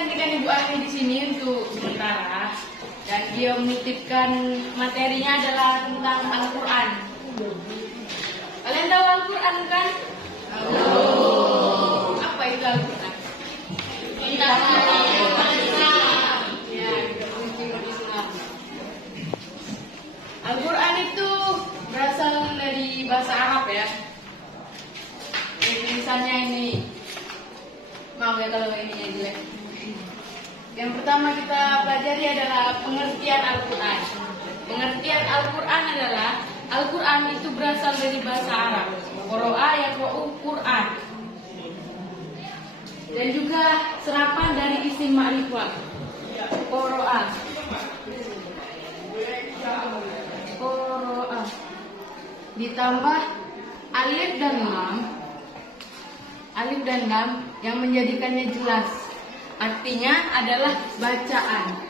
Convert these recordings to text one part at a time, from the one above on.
menggantikan Ibu Ani di sini untuk sementara, dan dia menitipkan materinya adalah tentang Al-Quran. Kalian tahu Al-Quran kan? Tahu. Apa itu Al-Quran? Kitab Islam. Ya, kitab Islam. Al-Quran itu berasal dari bahasa Arab ya. Tulisannya ini, maaf ya kalau ininya jelek. Yang pertama kita pelajari adalah pengertian Al-Quran. Pengertian Al-Quran adalah Al-Quran itu berasal dari bahasa Arab. Qara'a yaqra'u Quran. Dan juga serapan dari isim ma'rifah. Qara'a. Qara'a. Ditambah alif dan lam. Alif dan lam yang menjadikannya jelas. Artinya adalah bacaan.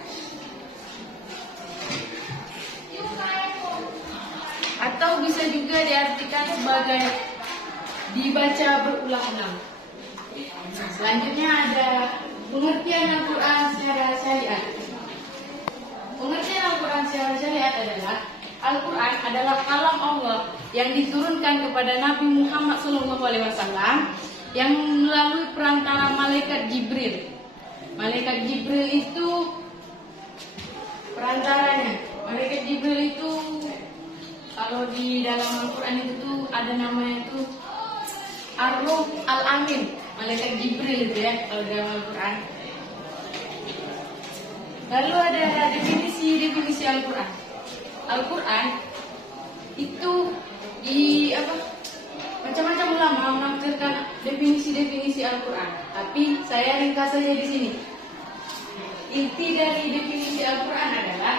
Atau bisa juga diartikan sebagai dibaca berulang-ulang. Selanjutnya ada pengertian Al-Quran secara syariat. Pengertian Al-Quran secara syariat adalah Al-Quran adalah kalam Allah yang diturunkan kepada Nabi Muhammad SAW yang melalui perantara malaikat Jibril. Malaikat Jibril itu perantaranya. Malaikat Jibril itu kalau di dalam Al-Quran itu ada namanya itu Ar-Ruh Al-Amin. Malaikat Jibril itu ya kalau di dalam Al-Quran. Lalu ada definisi Al-Quran. Al-Quran itu macam-macam ulama menafsirkan definisi Al-Quran. Tapi saya ringkas saja di sini. Inti dari definisi Al-Quran adalah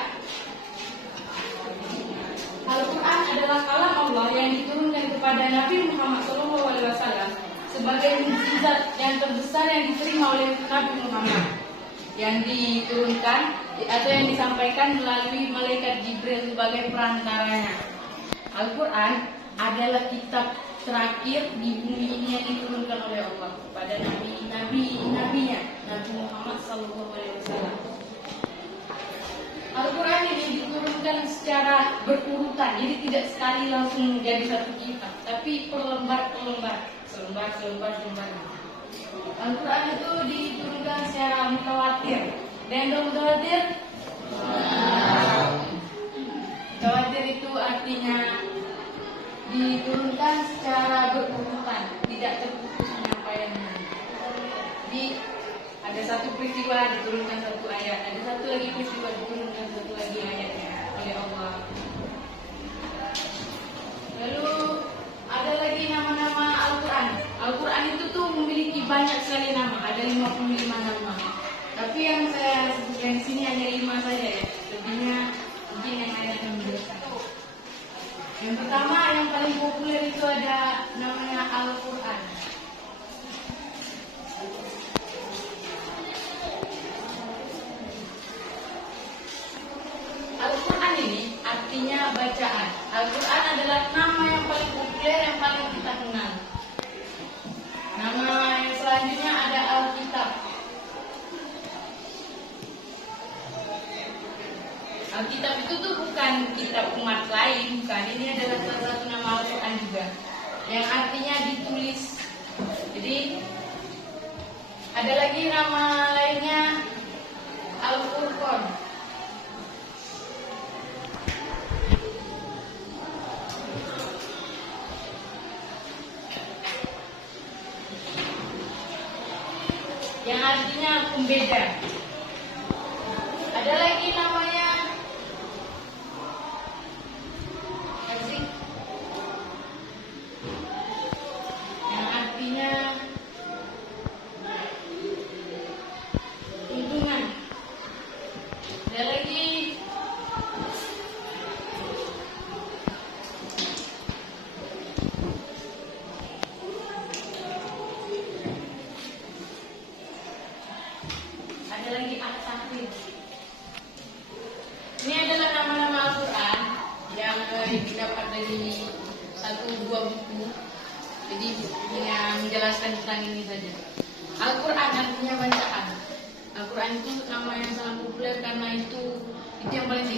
Al-Quran adalah kalam Allah yang diturunkan kepada Nabi Muhammad SAW sebagai mukjizat yang terbesar yang diterima oleh Nabi Muhammad, yang diturunkan atau yang disampaikan melalui malaikat Jibril sebagai perantaranya. Al-Quran adalah kitab terakhir di bumi ini yang diturunkan oleh Allah kepada nabinya Nabi Muhammad SAW. Al-Quran ini diturunkan secara berurutan, jadi tidak sekali langsung menjadi satu kitab, tapi perlembar-perlembar, selembar. Al-Quran itu diturunkan secara mutawatir. Dan mutawatir? Mutawatir itu artinya diturunkan secara berurutan, tidak terputus penyampaiannya. Jadi ada satu peristiwa diturunkan satu ayat, ada satu lagi peristiwa diturunkan satu lagi ayatnya oleh Allah. Lalu ada lagi nama-nama Al-Quran. Al-Quran itu tuh memiliki banyak sekali nama, ada 55 nama. Tapi yang saya sebutkan di sini hanya 5 saja ya. Lebihnya mungkin yang lain akan menjelaskan. Yang pertama, yang paling populer itu ada namanya Al-Quran. Al-Quran ini artinya bacaan. Al-Quran adalah nama yang paling populer, yang paling kita kenal. Nama yang selanjutnya ada Alkitab. Alkitab itu tuh bukan kitab umat lain, bukan. Ini adalah salah satu nama Al-Quran juga, yang artinya ditulis. Jadi ada lagi nama lainnya Al-Furqan. Yang artinya pembeda. Ada lagi namanya yang artinya tuntunan. Ada lagi At-Tahrir. Ini adalah nama-nama Al-Quran yang didapat dari satu buah buku. Jadi yang menjelaskan tentang ini saja. Al-Quran artinya bacaan.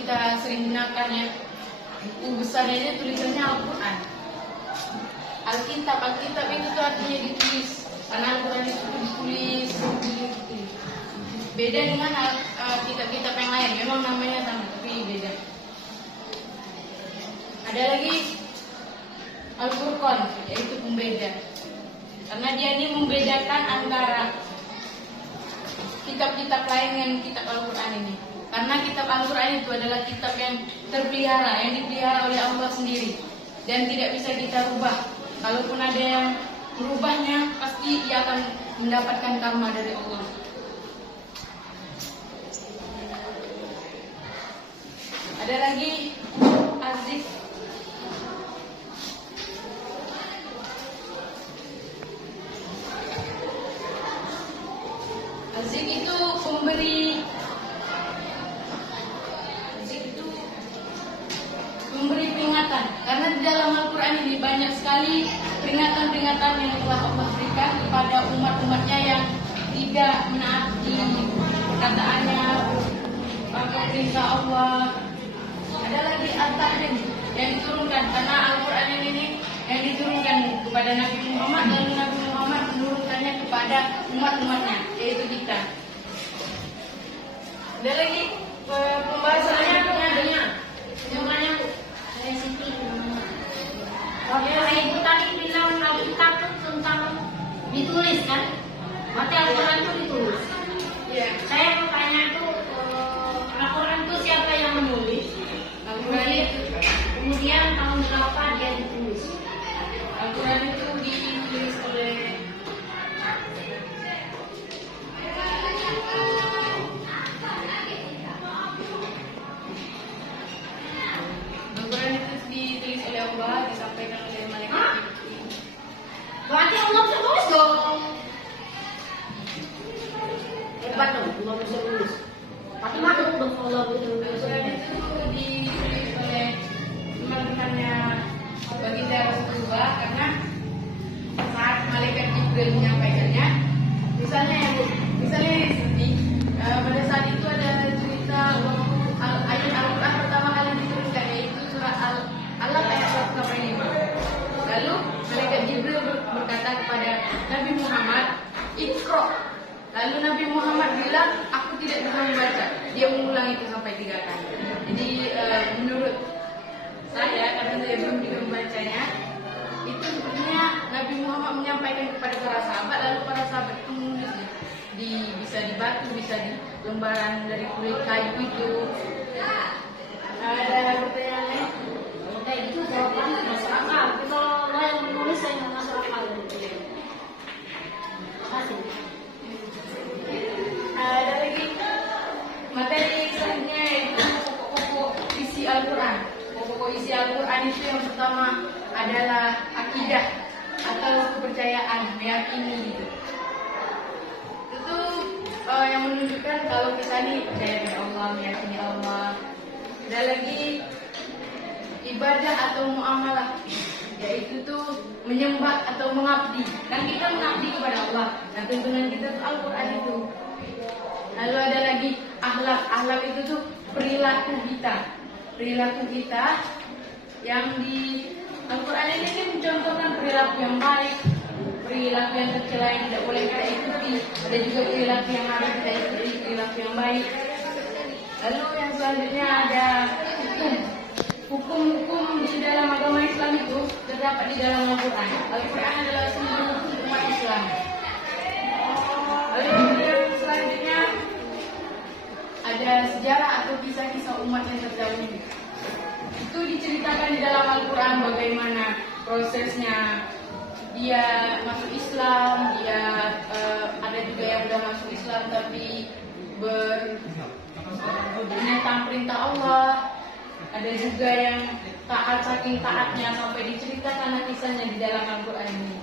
kita sering gunakan ya. Buku besarnya ini tulisannya Al-Quran. Alkitab itu tuh artinya ditulis. Karena Al-Quran itu ditulis. Beda dengan kitab-kitab yang lain. Memang namanya sama, tapi beda. Ada lagi Al-Furqan, yaitu pembeda. Karena dia ini membedakan antara kitab-kitab lain dengan kitab Al-Quran ini. Karena kitab Al-Quran itu adalah kitab yang terpelihara, yang dipelihara oleh Allah sendiri, dan tidak bisa kita rubah. Kalaupun ada yang merubahnya, pasti ia akan mendapatkan karma dari Allah. Ada lagi Aziz. Aziz itu memberi peringatan. Karena di dalam Al-Quran ini banyak sekali peringatan-peringatan yang telah Allah berikan kepada umat-umatnya yang tidak menaati perkataannya, perintah Allah. Ada lagi At-Tahrim yang diturunkan, karena Al-Quran ini yang diturunkan kepada Nabi Muhammad, lalu Nabi Muhammad menurunkannya kepada umat-umatnya, yaitu kita. Ada lagi pembahasannya adanya namanya Siti. Waktu ibu tadi bilang Alkitab itu tentang ditulis kan? Berarti Al-Quran itu ditulis. ya. Saya mau tanya tuh Al-Quran itu siapa yang menulis? Kemudian tahun berapa dia ditulis? Al-Quran itu ditulis oleh Allah, disampaikan oleh malaikat. Berarti Allah bisa tulis dong. Hebat dong, Allah bisa tulis. Tapi makhluk dong Allah bisa tulis. Al-Quran itu ditulis oleh teman-temannya baginda Rasulullah, karena saat malaikat Jibril menyampaikannya, misalnya pada saat itu ada cerita waktu ayat Al-Quran pertama kali diturunkan, yaitu surah Al-Alaq ayat 1-5. Lalu malaikat Jibril berkata kepada Nabi Muhammad, "Iqra." Lalu Nabi Muhammad bilang, "Aku tidak bisa membaca." Dia mengulang itu sampai 3 kali. Jadi menurut saya, karena saya belum juga membacanya, itu sebenarnya Nabi Muhammad menyampaikan kepada para sahabat, lalu para sahabat itu menulisnya bisa di batu, bisa di lembaran dari kulit kayu itu. Ada pertanyaan lain? Kayak gitu jawabannya masuk akal. Kalau lo yang menulis saya nggak masuk akal. Masih. Ada lagi materi selanjutnya, yaitu pokok-pokok isi Al-Quran. Pokok-pokok isi Al-Quran itu yang pertama adalah akidah atau kepercayaan, meyakini gitu. Itu yang menunjukkan kalau kita ini percaya dengan Allah, meyakini Allah. Ada lagi ibadah atau muamalah, yaitu tuh menyembah atau mengabdi. Kan kita mengabdi kepada Allah. Nah, tuntunan kita tuh Al-Quran itu. Lalu ada lagi akhlak. Akhlak itu tuh perilaku kita yang di Al-Quran ini mencontohkan perilaku yang baik, perilaku yang tercela yang tidak boleh kita ikuti. Ada juga perilaku yang harus kita ikuti, perilaku yang baik. Lalu yang selanjutnya ada hukum-hukum di dalam agama Islam itu terdapat di dalam Al-Quran. Al-Quran adalah sumber hukum umat Islam. Lalu yang selanjutnya ada sejarah atau kisah-kisah umat yang terdahulu. Itu diceritakan di dalam Al-Quran bagaimana prosesnya dia masuk Islam, ada juga yang sudah masuk Islam tapi menentang perintah Allah. Ada juga yang taat, saking taatnya sampai diceritakan kisahnya di dalam Al-Quran ini.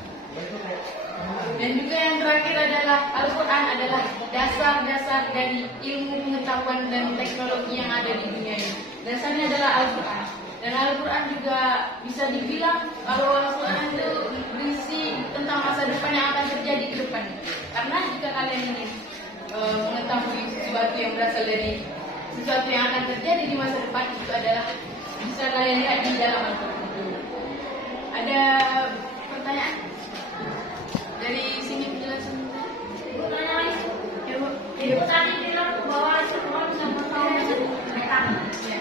Dan juga yang terakhir adalah Al-Quran adalah dasar-dasar dari ilmu pengetahuan dan teknologi yang ada di dunia ini. Dasarnya adalah Al-Quran. Dan Al-Quran juga bisa dibilang kalau Al-Quran itu berisi tentang masa depan yang akan terjadi ke depan. Karena jika kalian ingin mengetahui sesuatu yang berasal dari sesuatu yang akan terjadi di masa depan itu adalah bisa kalian lihat di dalam Al-Quran itu. Ada pertanyaan dari sini penjelasannya? Pertanyaan itu. Ya, Bu. Ibu tadi bilang bahwa Al-Quran sama tahu mereka. Ya.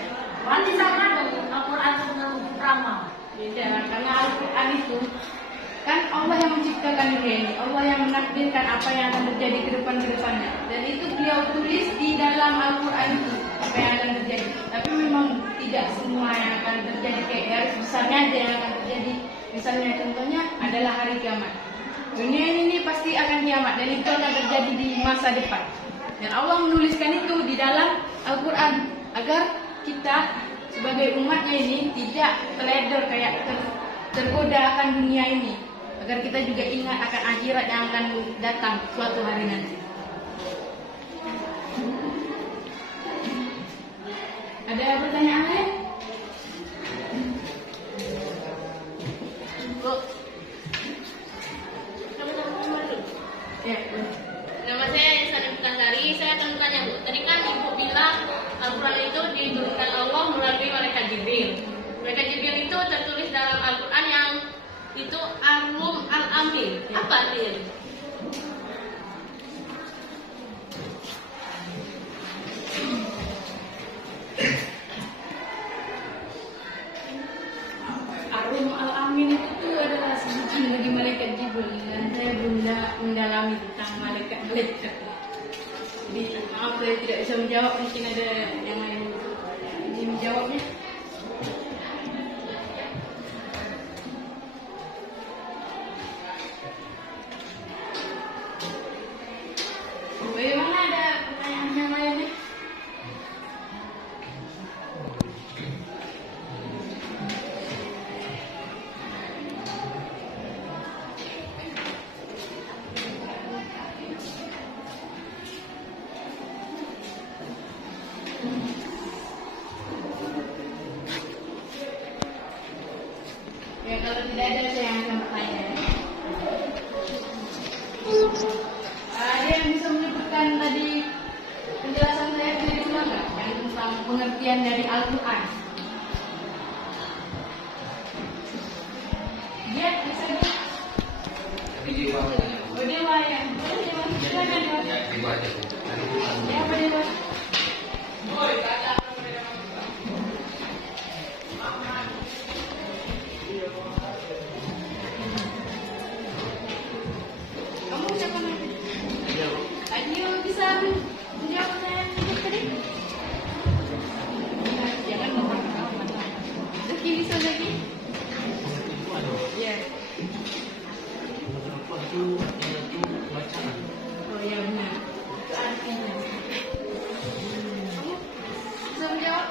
Berarti sama dong Al-Quran dengan buku ramal. Beda, karena Al-Quran itu kan Allah yang menciptakan dunia ini, Allah yang menakdirkan apa yang akan terjadi ke depannya, dan itu beliau tulis di dalam Al-Quran itu apa yang akan terjadi. Tapi memang tidak semua yang akan terjadi, kayak garis besarnya aja yang akan terjadi. Misalnya contohnya adalah hari kiamat. Dunia ini pasti akan kiamat dan itu akan terjadi di masa depan. Dan Allah menuliskan itu di dalam Al-Quran agar kita sebagai umatnya ini tidak teledor kayak tergoda akan dunia ini, agar kita juga ingat akan akhirat yang akan datang suatu hari nanti. Ada pertanyaan lain? Bu, Ya. nama saya Insani Bukandari. Saya akan bertanya, Bu. Tadi kan Ibu bilang Al-Quran itu diturunkan Allah melalui malaikat Jibril. Malaikat Jibril itu tertulis dalam Al-Quran yang itu Ar-Rum Al-Amin. Apa artinya? Ar-Rum Al-Amin itu adalah sebutan bagi malaikat Jibril, dan saya belum mendalami tentang malaikat-malaikat. Jadi maaf saya tidak bisa menjawab, mungkin ada yang lain ingin menjawabnya. Bagaimana, ada pertanyaan yang lainnya? Ya, kalau tidak ada saya yang akan bertanya. Ada yang bisa menyebutkan tadi penjelasan saya bisa diulang nggak? Yang tentang pengertian dari Al-Quran. Dia bisa di Oh, dewa ya. Boleh dewa. Silakan dewa. Ya, apa dewa? Kamu siapa nanti? Ayo bisa menjawab pertanyaan ini tadi? Jangan ngomong. Zaki bisa lagi? Ya. Oh ya benar. Itu artinya. Kamu bisa menjawab?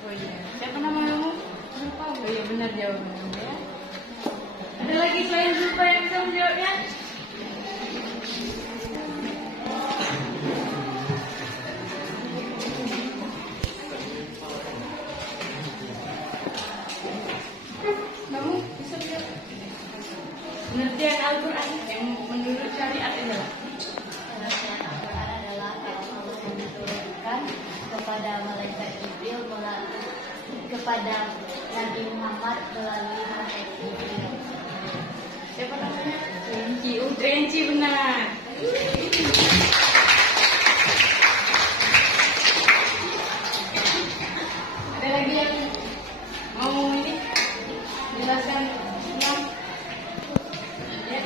Oh iya. Siapa nama kamu? Oh iya benar jawabannya ya. Ada lagi selain Zulfa yang bisa menjawabnya? Kamu bisa menjawab? Pengertian Al-Quran yang menurut syariat adalah Pengertian Al-Quran adalah Allah yang diturunkan kepada malaikat Jibril kepada Nabi Muhammad melalui malaikat Jibril. siapa namanya? Trenci. Oh, Trenci benar. Ada lagi yang mau ini jelaskan? Ya.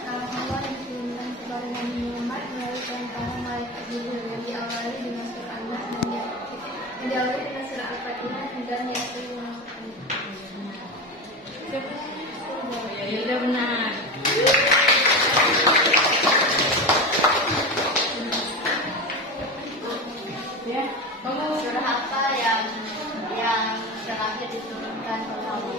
Kalau Allah diturunkan kepada Nabi Muhammad melalui perintah malaikat Jibril yang diawali dengan surah An-Nas dan diawali dengan surah Al-Fatihah dan diakhiri dengan Siapa? Ya, sudah benar. Ya, kamu Surah apa yang terakhir diturunkan oleh Allah?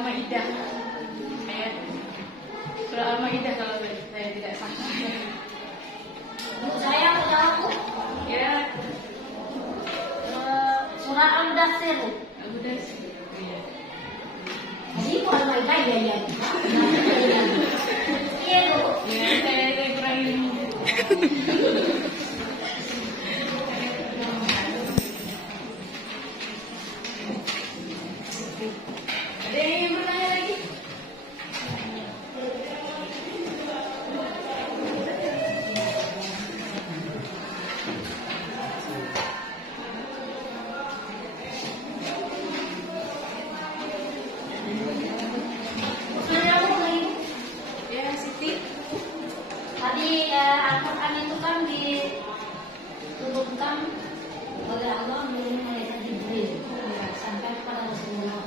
Al-Maidah. Ayat surah Al-Maidah kalau saya tidak salah. Untuk saya udah aku Ya, surah Al-Mudaththir. udah sih. Iya. Jadi kalau mau baca ya. Iya Bu. Ya, saya kurang ini. Ada yang ingin bertanya lagi? Saya mau lagi. Ya, Siti. Tadi Al-Quran itu kan diturunkan oleh Allah melalui malaikat Jibril sampai kepada Rasulullah.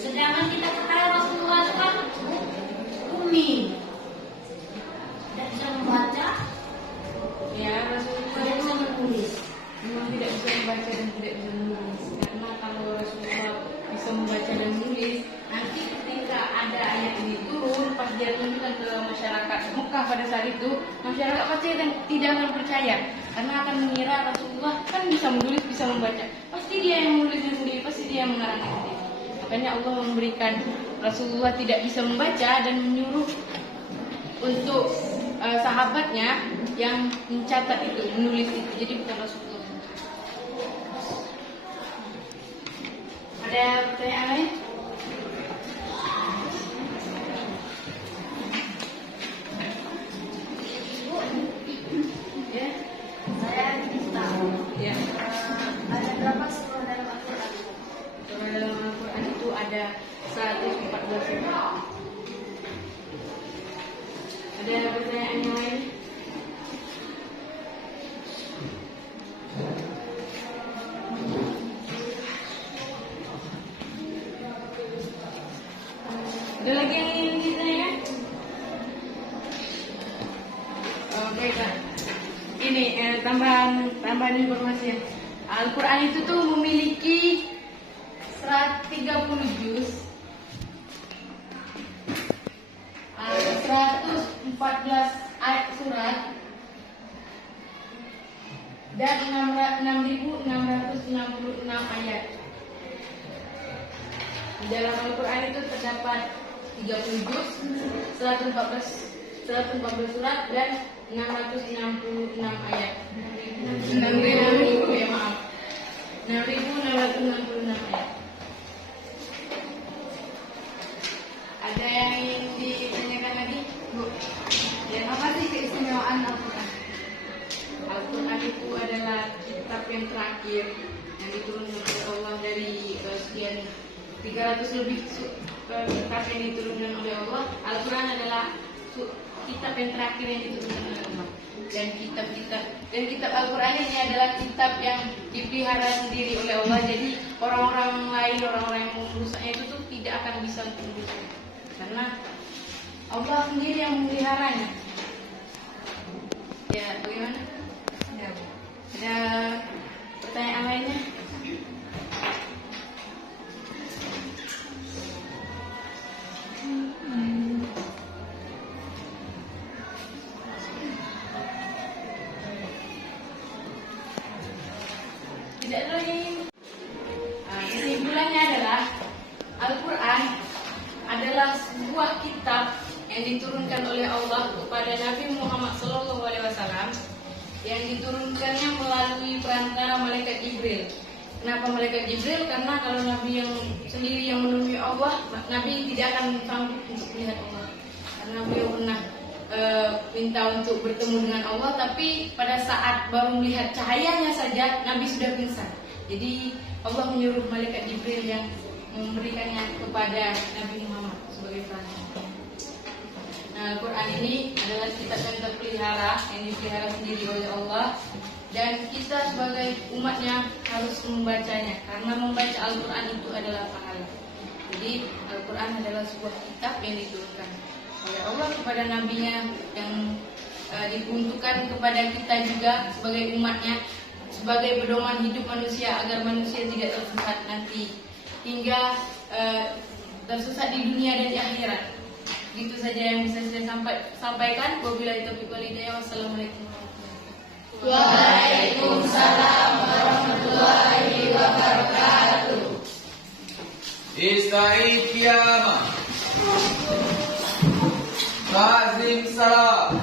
Sedangkan kita ketahui Rasulullah itu kan ummi, tidak bisa membaca, Ya, Rasulullah tidak bisa menulis. memang tidak bisa membaca dan tidak bisa menulis. Karena kalau Rasulullah bisa membaca dan menulis, nanti ketika ada ayat ini turun, pas dia tunjukkan ke masyarakat Mekah pada saat itu, masyarakat pasti tidak akan percaya. Karena akan mengira Rasulullah kan bisa menulis, bisa membaca. Pasti dia yang menulisnya sendiri, pasti dia yang mengarangnya sendiri. Makanya Allah memberikan Rasulullah tidak bisa membaca dan menyuruh untuk sahabatnya yang mencatat itu, menulis itu. Jadi bukan Rasulullah. Ada pertanyaan lain? Ya, Saya ingin tahu ya. ada berapa surah dalam Al-Quran? Surah dalam Al-Quran itu ada 114 surah. Ada pertanyaan yang lain? Ada lagi yang ingin ditanyakan? Oke Kak. Ini tambahan informasi ya. Al-Quran itu tuh memiliki 130 juz, 114 ayat surat, dan 6.666 ayat. Di dalam Al-Quran itu terdapat 30 juz, 114 surat, dan 666 ayat. 6.000 ya maaf. 6.666 ayat. Ada yang ingin ditanyakan lagi, Bu? Ya, apa sih keistimewaan Al-Quran? Al-Quran itu adalah kitab yang terakhir yang diturunkan oleh Allah dari sekian 300 lebih kitab yang diturunkan oleh Allah. Al-Quran adalah kitab yang terakhir yang diturunkan oleh Allah. Dan kitab Al-Quran ini adalah kitab yang dipelihara sendiri oleh Allah. Jadi orang-orang lain, orang-orang yang merusaknya itu tuh tidak akan bisa untuk merusaknya, karena Allah sendiri yang memeliharanya. Ya, bagaimana? Ya, ada pertanyaan lainnya? Tidak ada lagi. Kesimpulannya adalah Al-Quran adalah sebuah kitab yang diturunkan oleh Allah kepada Nabi Muhammad SAW, yang diturunkannya melalui perantara malaikat Jibril. Kenapa malaikat Jibril? Karena kalau Nabi yang sendiri yang menemui Allah, Nabi tidak akan sanggup untuk melihat Allah. Karena beliau pernah minta untuk bertemu dengan Allah, tapi pada saat baru melihat cahayanya saja Nabi sudah pingsan. Jadi Allah menyuruh malaikat Jibril yang memberikannya kepada Nabi Muhammad sebagai perantara. Nah, Al-Quran ini adalah kitab yang terpelihara, yang dipelihara sendiri oleh Allah, dan kita sebagai umatnya harus membacanya, karena membaca Al-Quran itu adalah pahala. Jadi Al-Quran adalah sebuah kitab yang diturunkan oleh Allah kepada nabinya, yang diperuntukkan kepada kita juga sebagai umatnya, sebagai pedoman hidup manusia agar manusia tidak tersesat nanti, hingga tersesat di dunia dan di akhirat. Itu saja yang bisa saya sampaikan. Wabillahi taufiq wal hidayah. Wassalamualaikum warahmatullahi wabarakatuh. Waalaikumsalam warahmatullahi wabarakatuh. Ista'id qiyamah. Ta'zim salam.